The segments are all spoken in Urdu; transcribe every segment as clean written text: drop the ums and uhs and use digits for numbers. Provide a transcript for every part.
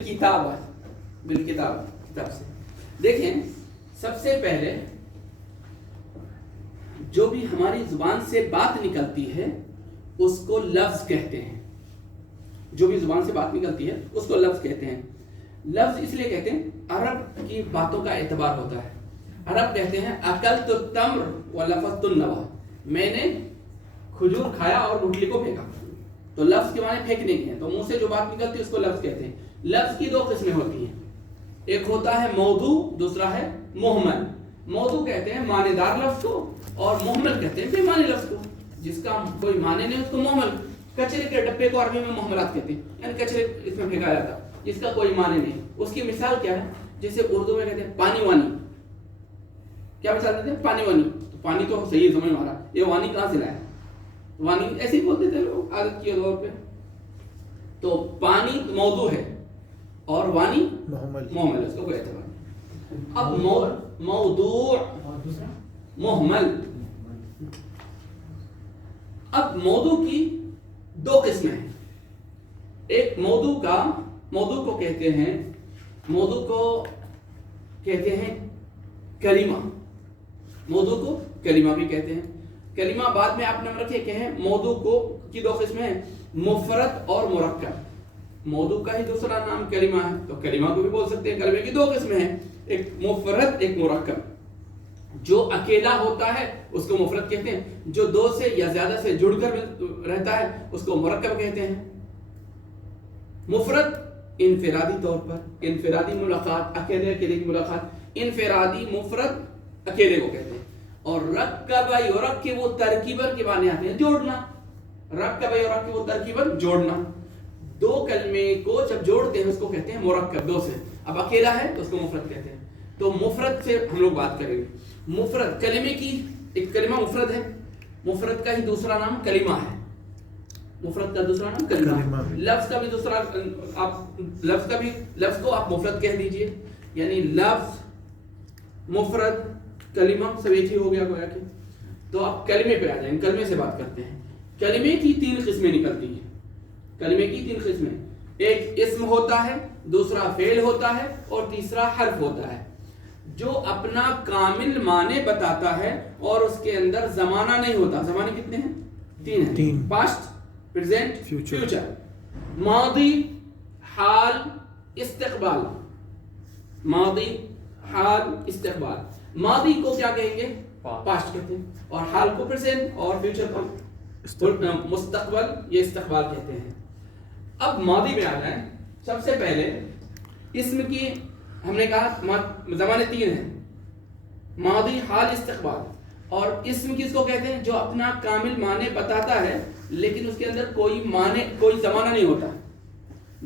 کتاب بالکتاب کتاب سے دیکھیں، سب سے پہلے جو بھی ہماری زبان سے بات نکلتی ہے اس کو لفظ کہتے ہیں. جو بھی زبان سے بات نکلتی ہے اس کو لفظ کہتے ہیں. لفظ اس لیے کہتے ہیں، عرب کی باتوں کا اعتبار ہوتا ہے. عرب کہتے ہیں اکلت التمر ولفظت النوى، میں نے کھجور کھایا اور گٹلی کو پھینکا. تو لفظ کے معنی پھینکنے کے ہیں، تو منہ سے جو بات نکلتی ہے اس کو لفظ کہتے ہیں. لفظ کی دو قسمیں ہوتی ہیں، ایک ہوتا ہے موضوع، دوسرا ہے محمل. موضوع کہتے ہیں معنی دار لفظ کو، اور محمل کہتے ہیں بے معنی لفظ کو، جس کا کوئی معنی نہیں اس کو محمل. کچرے کے ڈبے کو عربی میں محملات کہتے ہیں، یعنی کچرے اس میں پھینکا جاتا جس کا کوئی معنی نہیں. اس کی مثال کیا ہے؟ جیسے اردو میں کہتے ہیں پانی وانی. کیا مثال دیتے ہیں؟ پانی وانی. تو پانی تو صحیح سمجھ میں آ رہا، یہ وانی کہاں سے لایا؟ وانی ایسے ہی بولتے تھے لوگ عادت کے طور پہ. تو پانی موضوع ہے اور وانی محمل، اس کو کوئی اعتبار نہیں. اب موضوع محمل. اب موضوع کی دو قسمیں ہیں. ایک موضوع کو کہتے ہیں کلمہ. موضوع کو کلمہ بھی کہتے ہیں. کلمہ بعد میں آپ نے رکھے کہ ہیں موضوع کو کی دو قسمیں ہیں، مفرد اور مرکب. موضوع کا ہی دوسرا نام کلمہ ہے، تو کلمہ کو بھی بول سکتے ہیں. کلمے کی دو قسمیں ہیں، ایک مفرد ایک مرکب. جو اکیلا ہوتا ہے اس کو مفرد کہتے ہیں، جو دو سے یا زیادہ سے جڑ کر رہتا ہے اس کو مرکب کہتے ہیں. مفرد انفرادی طور پر، انفرادی ملاقات، اکیلے کی ملاقات، انفرادی مفرد اکیلے کو کہتے ہیں. اور رکب یرکب ترکیبا کے معنی آتے ہیں جوڑنا. رکب یرکب ترکیبا جوڑنا. دو کلمے کو جب جوڑتے ہیں اس کو کہتے ہیں مرکب، دو سے. اب اکیلا ہے تو اس کو مفرد کہتے ہیں. تو مفرد سے ہم لوگ بات کریں گے. مفرد کلمے کی، ایک کلمہ مفرد ہے، مفرد کا ہی دوسرا نام کلمہ ہے. مفرد کا دوسرا نام کلمہ. لفظ کا بھی دوسرا، آپ لفظ کو آپ مفرد کہہ دیجئے، یعنی لفظ مفرد کلمہ سب ایک ہی ہو گیا گویا کہ. تو آپ کلمے پہ آ جائیں، کلمے سے بات کرتے ہیں. کلمے کی تین قسمیں نکلتی ہیں. کلمے کی تین قسمیں، ایک اسم ہوتا ہے، دوسرا فعل ہوتا ہے اور تیسرا حرف ہوتا ہے. جو اپنا کامل معنی بتاتا ہے اور اس کے اندر زمانہ نہیں ہوتا. زمانے کتنے ہیں؟ تین ہیں، پاسٹ، پریزنٹ، فیوچر. ماضی، حال، استقبال. ماضی، حال، استقبال. ماضی کو کیا کہیں گے؟ پاسٹ کہتے ہیں، اور حال کو پریزنٹ، اور فیوچر کو مستقبل، یہ استقبال کہتے ہیں. اب ماضی میں آ جائیں. سب سے پہلے اسم کی ہم نے کہا زمانے تین ہیں، ماضی، حال، استقبال. اور اسم کس کو کہتے ہیں؟ جو اپنا کامل معنی بتاتا ہے لیکن اس کے اندر کوئی معنی، کوئی زمانہ نہیں ہوتا.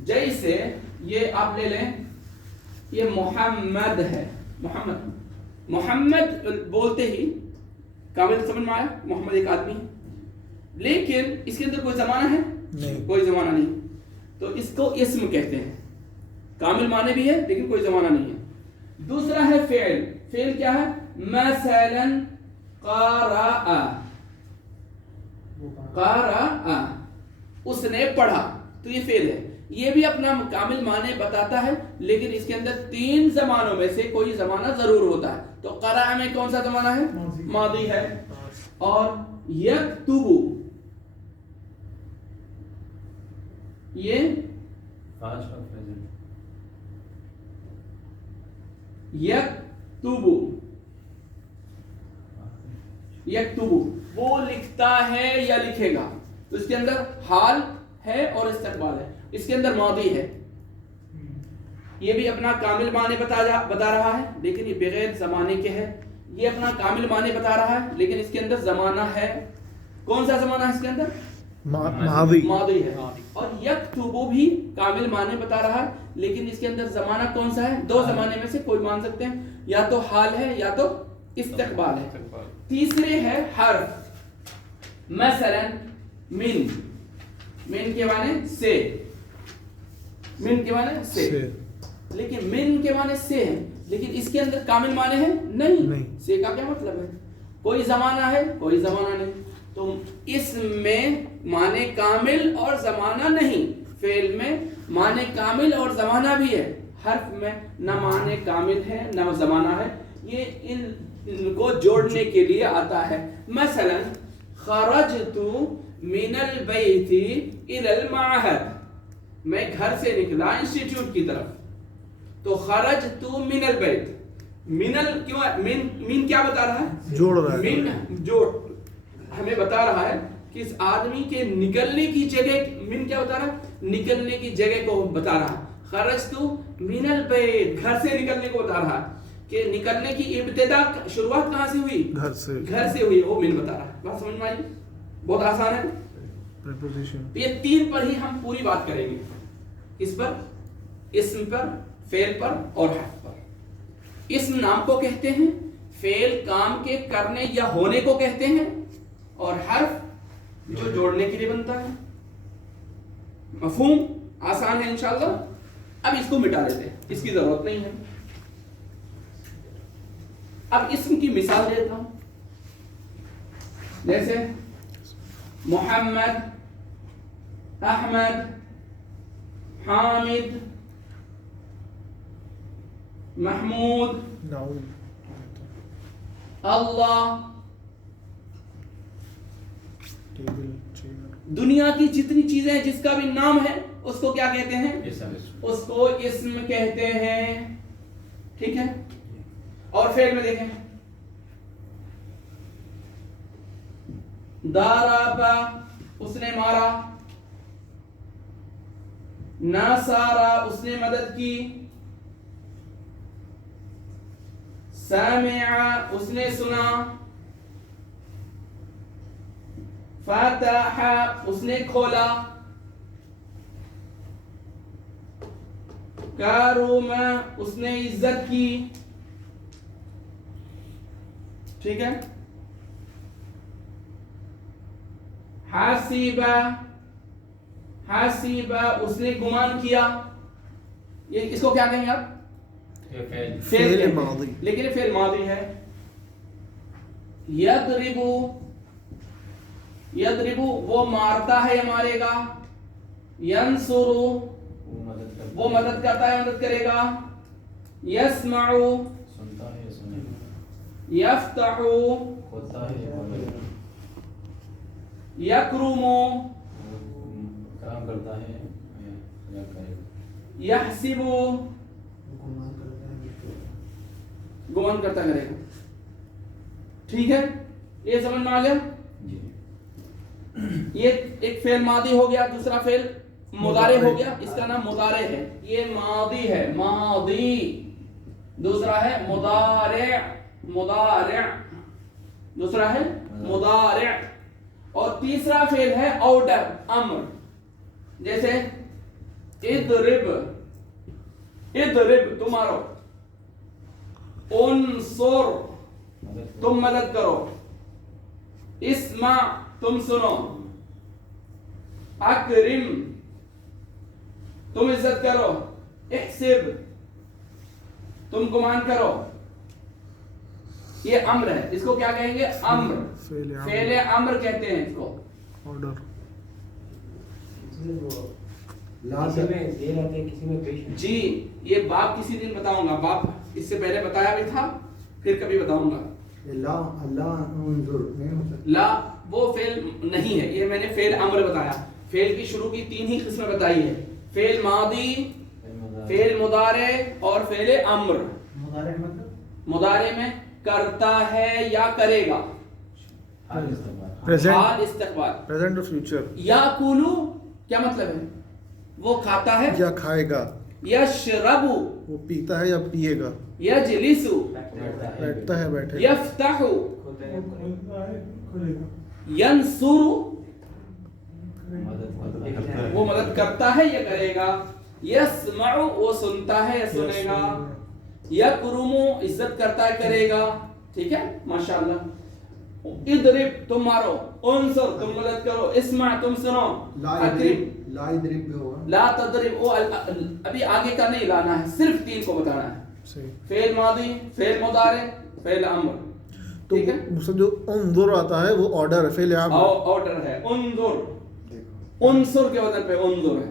جیسے یہ آپ لے لیں، یہ محمد ہے. محمد بولتے ہی کامل سمجھ میں آیا، محمد ایک آدمی ہے، لیکن اس کے اندر کوئی زمانہ ہے نہیں، کوئی زمانہ نہیں. تو اس کو اسم کہتے ہیں. کامل معنی بھی ہے لیکن کوئی زمانہ نہیں ہے. دوسرا ہے فعل. فعل کیا ہے؟ مثلا قرأ، اس نے پڑھا، تو یہ فعل ہے. یہ بھی اپنا کامل معنی بتاتا ہے لیکن اس کے اندر تین زمانوں میں سے کوئی زمانہ ضرور ہوتا ہے. تو قرأ میں کون سا زمانہ ہے؟ ماضی ہے. اور یکتب، یہ یکتب وہ لکھتا ہے یا لکھے گا. تو اس کے اندر حال ہے اور استقبال ہے. اس کے اندر ماضی ہے، یہ بھی اپنا کامل معنی بتا رہا ہے لیکن یہ بغیر زمانے کے ہے. یہ اپنا کامل معنی بتا رہا ہے لیکن اس کے اندر زمانہ ہے. کون سا زمانہ ہے اس کے اندر؟ ماضی ہے. اور یکتب بھی کامل معنی بتا رہا ہے لیکن اس کے اندر زمانہ کون سا ہے؟ دو زمانے میں سے کوئی مان سکتے ہیں، یا تو حال ہے یا تو استقبال ہے. تیسرے ہے حرف. مثلا من، من کے معنی سے، من کے معنی سے، لیکن من کے معنی سے ہے لیکن اس کے اندر کامل معنی ہے نہیں. سے کا کیا مطلب ہے؟ کوئی زمانہ ہے کوئی زمانہ نہیں. تو اس میں معنی کامل اور زمانہ نہیں، فعل میں معنی کامل اور زمانہ بھی ہے. حرف میں نہ معنی کامل ہے نہ زمانہ ہے, یہ ان کو جوڑنے کے لیے آتا ہے. مثلا خرجت من البیت الی المعہد, میں گھر سے نکلا انسٹیٹیوٹ کی طرف. تو خرجت من البیت, من کیا بتا رہا ہے؟ جوڑ رہا ہے. من جوڑ ہمیں بتا رہا ہے کہ اس آدمی کے نکلنے کی جگہ, من کیا بتا رہا ہے؟ نکلنے کی جگہ کو بتا رہا ہے. خرجت من البیت, گھر سے نکلنے کو بتا رہا ہے کہ نکلنے کی ابتدا شروعات کہاں سے ہوئی؟ گھر سے ہوئی, وہ من بتا رہا ہے. بات سمجھ میں آئی؟ بہت آسان ہے. پریپوزیشن. یہ تین پر ہی ہم پوری بات کریں گے. اس پر, اسم پر, فعل پر اور حرف پر. اسم نام کو کہتے ہیں, فعل کام کے کرنے یا ہونے کو کہتے ہیں, اور حرف جو جوڑنے کے لیے بنتا ہے. مفہوم؟ آسان ہے انشاءاللہ. اب اس کو مٹا لیتے ہیں, اس کی ضرورت نہیں ہے. اب اسم کی مثال دیتا ہوں. جیسے محمد, احمد, حامد, محمود, اللہ. دنیا کی جتنی چیزیں جس کا بھی نام ہے اس کو کیا کہتے ہیں؟ اس کو اسم کہتے ہیں. ٹھیک ہے. اور فعل میں دیکھیں, دارابا, اس نے مارا. ناسارا, اس نے مدد کی. سامعا, اس نے سنا. فتحا, اس نے کھولا. کاروما, اس نے عزت کی. ٹھیک ہے. حاسبا, حاسبا, اس نے گمان کیا. یہ اس کو کیا کہیں آپ؟ فعل ماضی. لیکن یہ فعل ماضی ہے. یضربو, یضربو, وہ مارتا ہے یا مارے گا. ینصرو, وہ مدد کرتا ہے, مدد کرے گا. یسمعو, سنتا ہے, سنے گا. یفتحو, کھولتا ہے, کھولے گا. یکرمو, کام کرتا ہے یا کرے گا. یحسبو, گمان کرتا کرے گا. ٹھیک ہے. یہ سمجھ میں آ گیا. جی. یہ ایک فعل ماضی ہو گیا. دوسرا فعل مضارع ہو گیا. اس کا نام مضارع ہے. یہ ماضی ہے, ماضی. دوسرا ہے مضارع, مضارع. دوسرا ہے مضارع. اور تیسرا فعل ہے آرڈر, امر. جیسے اضرب, اضرب, تم مارو. انصر, تم مدد کرو. اسمع, تم سنو. اکرم, تم عزت کرو. احسب, تم گمان کرو. یہ امر ہے. اس کو کیا کہیں گے؟ امر. فعل امر کہتے ہیں اس کو. آرڈر. جی, یہ باب کسی دن بتاؤں گا. باب اس سے پہلے بتایا بھی تھا, پھر کبھی بتاؤں گا. لا وہ فعل نہیں ہے, یہ میں نے فعل امر بتایا. فعل کی شروع کی تین ہی قسمیں بتائی ہے, فعل ماضی, فعل مضارع اور فعل امر. مضارع میں کرتا ہے یا کرے گا. حال استقبال, پریزنٹ اور فیوچر. یاکلو کیا مطلب ہے؟ وہ کھاتا ہے یا کھائے گا. یشربو, وہ پیتا ہے یا پیے گا. یجلسو, بیٹھتا ہے بیٹھے گا. یفتحو, ینصرو, وہ مدد کرتا ہے یا کرے گا. یسمعو, وہ سنتا ہے یا سنے گا. یکرمو, عزت کرتا ہے کرے گا. ٹھیک ہے, ماشاءاللہ. اضرب, تم مارو. انصر, تم مدد کرو. اسمع, تم سنو. اکرم, لا اضرب بھی ہوگا. لا تضرب, وہ ابھی آگے کا نہیں لانا ہے, صرف تین کو بتانا ہے. فعل ماضی, فعل مضارع, فعل امر. تو جو انظر آتا ہے وہ آرڈر ہے, فعل امر آرڈر ہے. انظر, انصر کے وزن پہ انظر ہے.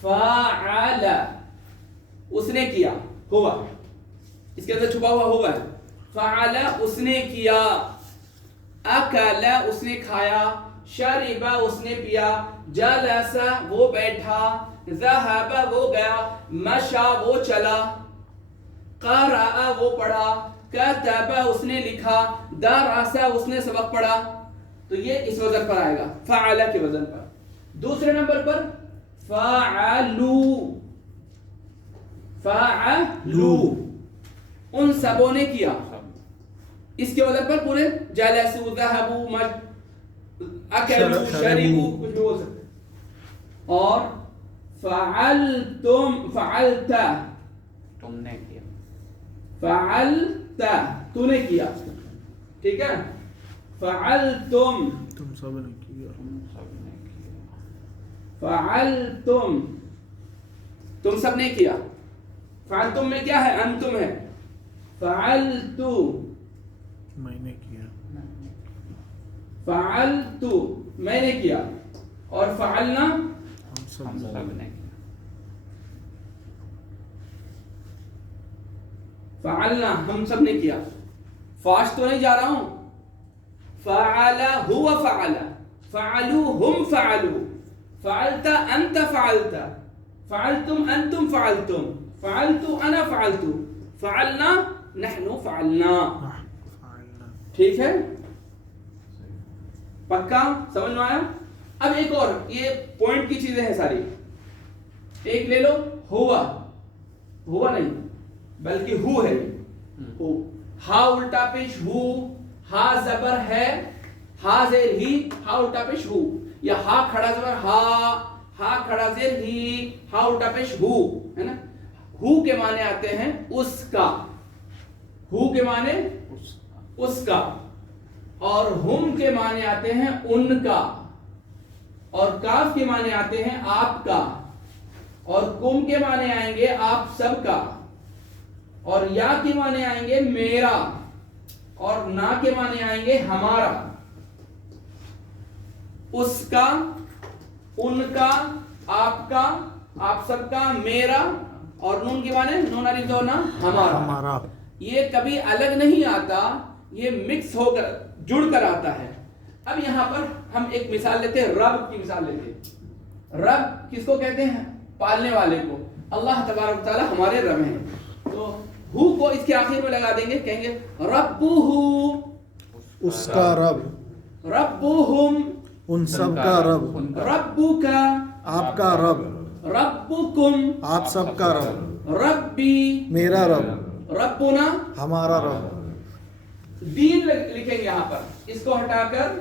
فعل اس نے کیا ہوا اس کے اندر چھپا ہوا ہوا ہے فعل اس نے کیا اکل اس نے کھایا شرب اس نے پیا جلس وہ بیٹھا ذهب وہ گیا مشى وہ چلا قرأ وہ پڑھا کتب اس نے لکھا درس اس نے سبق پڑھا. تو یہ اس وزن پر آئے گا فعل کے وزن پر. دوسرے نمبر پر فعلوا فعلوا ان سبوں نے کیا. اس کے وزن پر پورے جلسوا ذهبوا اکلوا شربوا کچھ بھی بول سکتے. اور فعلتم فعلت تم نے کیا فعلت تو نے کیا ٹھیک ہے. فعلتم تم سب نے کیا. تم سب نے کیا فعلتم تم سب نے کیا. فعلتم میں کیا ہے انتم ہے. فعلتو میں نے کیا. فعلتو میں نے کیا. اور فعلنا ہم سب ہم سب نے کیا فعلنا ہم سب نے کیا. فاش تو نہیں جا رہا ہوں. فعل هو فعل فعلوا هم فعلوا فعلت انت فعلت فعلتم انتم فعلتم فعلت انا فعلت فعلنا نحن فعلنا. فعلنا. ٹھیک ہے پکا سمجھ میں آیا. اب ایک اور یہ پوائنٹ کی چیزیں ہیں ساری. ایک لے لو ہوا ہوا نہیں بلکہ ہو ہے. ہو ہا الٹا پیش ہو ہا زبر ہے ہا زیر ہی ہا الٹا پیش ہو یا ہا کھڑا زبر ہا کھڑا زیر ہی ہا الٹا پیش ہو ہے نا. ہو کے معنی آتے ہیں اس کا. ہو کے معنی اس کا. اور ہم کے معنی آتے ہیں ان کا. اور کاف کے معنی آتے ہیں آپ کا. اور کم کے معنی آئیں گے آپ سب کا. اور یا کے معنی آئیں گے میرا. اور نا کے معنی آئیں گے ہمارا. اس کا ان کا آپ کا آپ سب کا میرا. اور نون کے معنی نون الف دو نا ہمارا. ہمارا. یہ کبھی الگ نہیں آتا یہ مکس ہو کر جڑ کر آتا ہے. اب یہاں پر ہم ایک مثال لیتے ہیں رب کی مثال لیتے ہیں. رب کس کو کہتے ہیں پالنے والے کو. اللہ تبارک و تعالی ہمارے رب ہیں. تو ہو کو اس کے آخر میں لگا دیں گے کہیں گے ربہ اس کا رب. ربہم ان سب کا رب. ربک آپ کا رب. ربکم آپ سب کا رب. ربی میرا رب. ربنا. ہمارا رب. دین لکھیں گے یہاں پر. اس کو ہٹا کر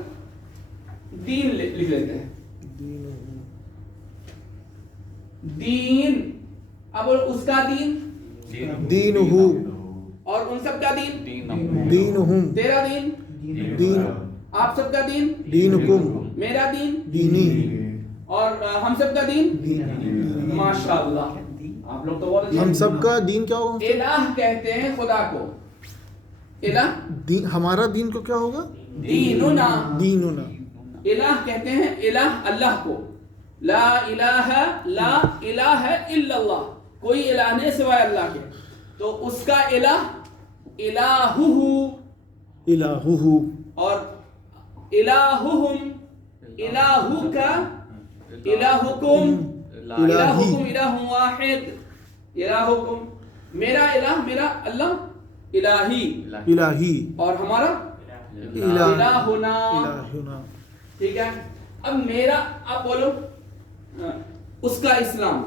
دین لکھ لیتے ہیں. دین. اب اس کا دین دین ہو. اور ان سب کا دین دین ہم. تیرا دین دین آپ سب کا دین دین کم. میرا دین دینی. اور ہم سب کا دین. ماشاءاللہ آپ لوگ تو بہت اچھے. ہم سب کا دین کیا ہوگا؟ الہ کہتے ہیں خدا کو. الہ ہمارا دین کو کیا ہوگا؟ دیننا. دیننا. الہ کہتے ہیں الہ اللہ کو. لا الہ الا اللہ. کوئی الہ نہیں سوائے اللہ کے. تو اس کا الہ الہہ. الہو. اور الہہم الہک الہکم الہکم الہ واحد. الہکم میرا الہ میرا اللہ الہی. الہی. اور ہمارا الہنا. الہنا. ٹھیک ہے. اب میرا آپ بولو اس کا اسلام.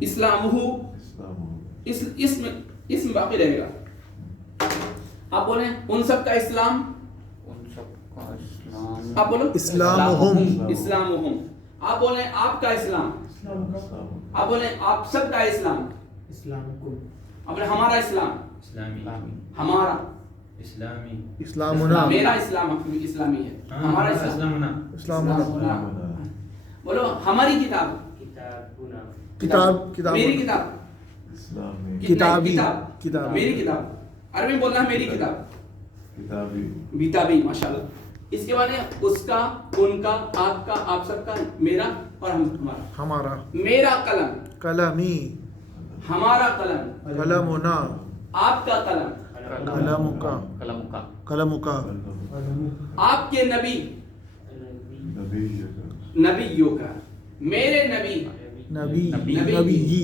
اسلام ہو اسم باقی رہے گا. آپ بولیں ان سب کا اسلام. ان سب کا اسلام. آپ بولو اسلامہم. اسلامہم. آپ بولیں آپ کا اسلام. آپ بولیں آپ سب کا اسلام. اسلامکم. آپ بولیں ہمارا اسلام. اسلامی ہمارا اسلامی اسلامنا. میرا اسلام اسلامی ہے. ہمارا اسلام اسلامنا. بولو ہماری کتاب. کتاب. میری کتاب. کتابی. کتاب میری کتاب. عربی میں بولنا ہے میری کتاب. کتابی. ماشاءاللہ. اس کے بعد اس کا ان کا آپ کا آپ سب کا میرا اور ہمارا. ہمارا. میرا قلم, قلمی. ہمارا قلم, قلمنا. آپ کا قلم, قلمکا. قلمکا. آپ کے نبی, نبیوں کا, میرے نبی, نبی. نبی.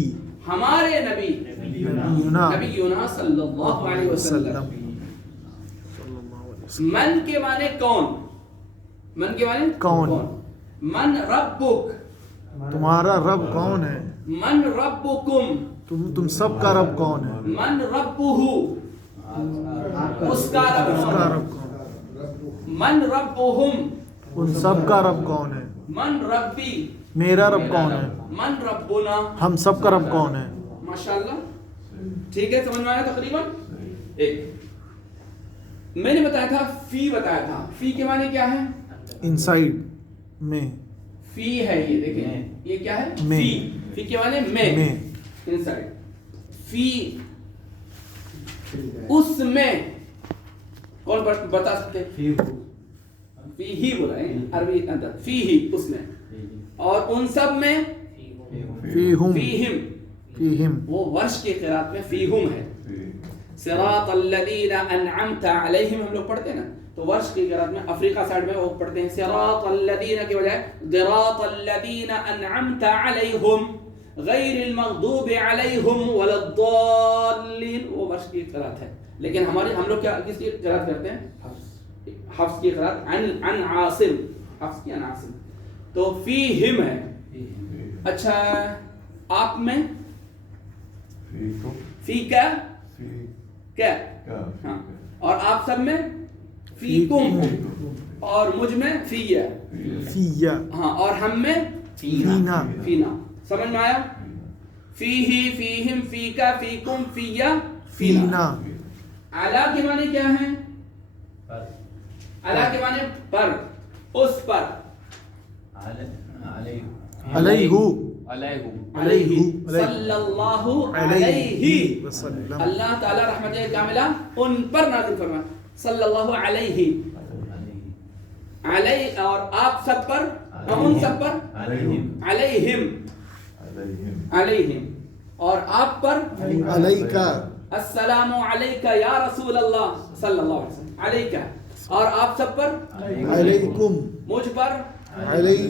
ہمارے نبی, نبینا. نبینا صلی اللہ علیہ وسلم. من کے معنی کون, من کے معنی کون. من ربک, تمہارا رب کون ہے. من ربکم, تم سب کا رب کون ہے. من ربہ, اس کا رب اس کون کا ہے. رب کون. من ربہم, ان سب کا رب کون ہے. من ربی, میرا رب کون ہے. من ربنا. ہم سب کا رب کون ہے. ماشاءاللہ. ٹھیک ہے, سمجھ میں آیا تقریباً. ایک میں نے بتایا تھا, فی بتایا تھا. فی کے معنی کیا ہے. انسائڈ میں. فی ہے, یہ دیکھیں یہ کیا ہے. میں. فی, فی کے معنی میں, میں. انسائڈ. فی, اس میں. کون بتا سکتے. فی ہی بولا ہے عربی اندر. فی ہی, اس میں. اور ان سب میں فیہم. فیہم. فیہم. وہ ورش کی قرات میں فیہم ہے. صراط الذین انعمت علیہم ہم لوگ پڑھتے ہیں نا, تو ورش کی قرات میں افریقہ سائڈ میں وہ پڑھتے ہیں صراط الذین کے بجائے صراط الذین انعمت علیہم غیر المغضوب علیہم ولا الضالین. وہ ورش کی قرات ہے. لیکن ہماری, ہم لوگ کیا, کس کی قرات کرتے ہیں. حفص کی قرات عن عاصم, حفص کی عن عاصم. تو فیہم ہے. اچھا, آپ میں فی کا کیا, ہاں, اور آپ سب میں فیکم, اور مجھ میں فیہ, فیہ. ہاں, اور ہم میں فینا. فینا. سمجھ میں آیا. فیہی, فیہم, فیکا, فیکم, فیہ, فینا. علی کے معنی کیا ہیں. علی کے معنی پر, اس پر. علیہ. علیہ صلی اللہ علیہ وسلم. اللہ تعالی رحمت کاملہ ان پر نازل فرما. صلی اللہ علیہ, علیہ, اور آپ سب پر, اور ان سب پر, علیہم, علیہم, اور آپ پر, علیکا. السلام علیکہ یا رسول اللہ صلی اللہ علیہ وسلم. علیکہ, اور آپ سب پر, علیکم. مجھ پر, علیہ.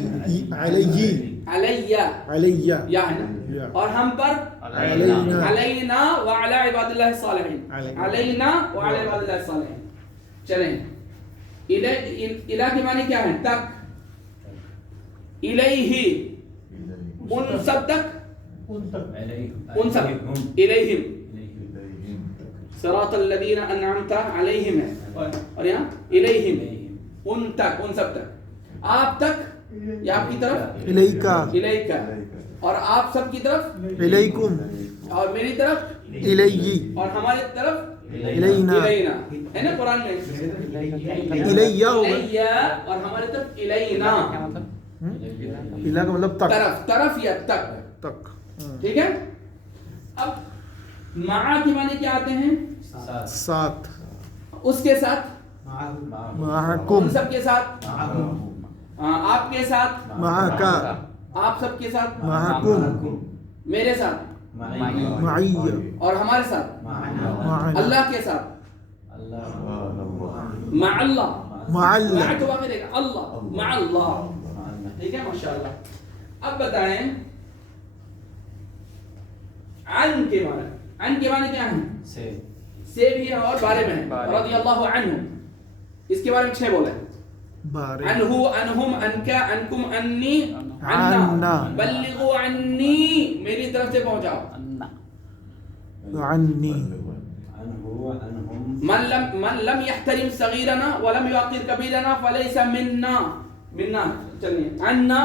علیہ, علیہ. یا ہے نا, اور ہم پر, علینا. علینا وعلی عباد اللہ الصالحین. علینا وعلی عباد اللہ الصالحین. چلیں, الہ کے معنی کیا ہے. تک. الیہ, ان سب تک, ان سب, الیہم. صراط الذین انعمت علیہم ہے, اور یہاں الیہم, ان تک, ان سب تک. آپ تک, یا آپ کی طرف, علیکا. الیکا, اور آپ سب کی طرف, علیکم. اور میری طرف, الیہ. اور ہماری طرف, الینا. الینا ہے نا قرآن میں. الیہ ہوگا. الیہ, اور ہماری طرف الینا. الہ کا مطلب تک. طرف, طرف یا تک. تک. ٹھیک ہے. اب مع کے معنی کیا آتے ہیں. ساتھ. اس کے ساتھ, معکم. ان سب کے ساتھ, آپ کے ساتھ, معکا. آپ سب کے ساتھ, معکم. میرے ساتھ, معی. اور ہمارے ساتھ, معنا. اللہ کے ساتھ, مع اللہ. مع مع اللہ. تو واقع دے گا, اللہ, مع اللہ. ٹھیک ہے, ماشاءاللہ. اب بتائیں عن کے معنی. عن کے معنی کیا ہیں. سے بھی ہے اور بارے میں ہے. رضی اللہ عنہ, اس کے بارے میں 6 بولے. بارے. عنہ, عنہم, عنکا, عنکم, انی, عنا. عنا. بلغوا عنی, میری طرف سے پہنچاؤ. عنی. من لم يحترم صغيرنا ولم يوقر كبيرنا فليس منا. منا چلیے. عنا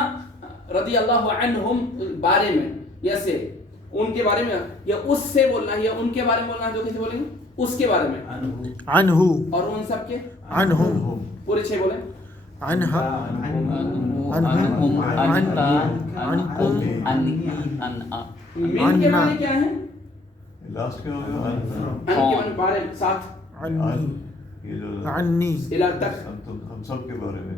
رضی اللہ عنہم بارے میں, یا سے, ان کے بارے میں, یا اس سے بولنا ہے, یا ان کے بارے میں بولنا ہے. جو کسی بولیں گے اس کے بارے میں. عنہ. اور ان سب کے, عنہم. پورے 6 بولیں. عنہا. عنہم. عنکم. من کے معنی کیا ہے. لاسٹ کیا ان ہوگا. کے معنی بارے ساتھ, عنی. یہ جو عنی. الہ تک, ہم سب کے بارے میں.